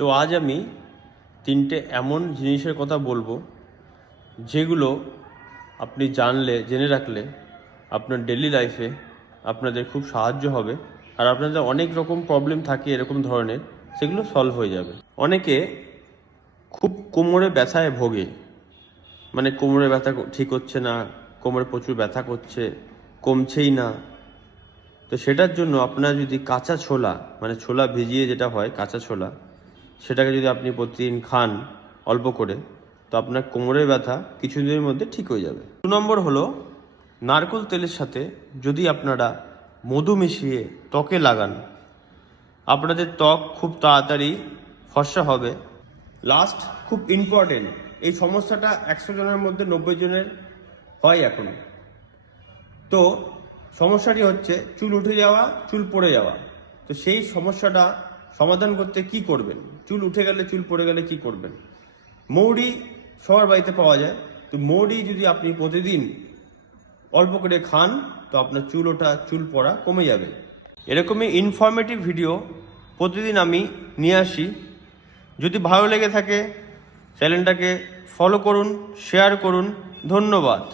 তো আজ আমি তিনটে এমন জিনিসের কথা বলবো যেগুলো আপনি জেনে রাখলে আপনার ডেইলি লাইফে আপনাদের খুব সাহায্য হবে। আর আপনাদের অনেক রকম প্রবলেম থাকে এরকম ধরনের, সেগুলো সলভ হয়ে যাবে। অনেকে খুব কোমরে ব্যথায় ভোগে, মানে কোমরে ব্যথা ঠিক হচ্ছে না, কোমরে প্রচুর ব্যথা করছে, কমছেই না। তো সেটার জন্য আপনার যদি কাঁচা ছোলা, মানে ছোলা ভিজিয়ে যেটা হয় কাঁচা ছোলা, সেটাকে যদি আপনি প্রতিদিন খান অল্প করে, তো আপনার কোমরের ব্যথা কিছুদিনের মধ্যে ঠিক হয়ে যাবে। 2 নম্বর হলো, নারকেল তেলের সাথে যদি আপনারা মধু মিশিয়ে ত্বকে লাগান, আপনাদের ত্বক খুব তাড়াতাড়ি ফর্সা হবে। লাস্ট, খুব ইম্পর্টেন্ট, এই সমস্যাটা 100 জনের মধ্যে 90 জনের হয় এখন। তো সমস্যাটি হচ্ছে চুল উঠে যাওয়া, চুল পড়ে যাওয়া। তো সেই সমস্যাটা সমাধান করতে কি করবেন? চুল উঠে গেলে, চুল পড়ে গেলে কি করবেন? মৌরি সবার বাড়িতে পাওয়া যায়। তো মৌরি যদি আপনি প্রতিদিন অল্প করে খান, তো আপনার চুল ওঠা, চুল পড়া কমে যাবে। এরকমই ইনফরমেটিভ ভিডিও প্রতিদিন আমি নিয়ে আসি। যদি ভালো লেগে থাকে চ্যানেলটাকে ফলো করুন, শেয়ার করুন। ধন্যবাদ।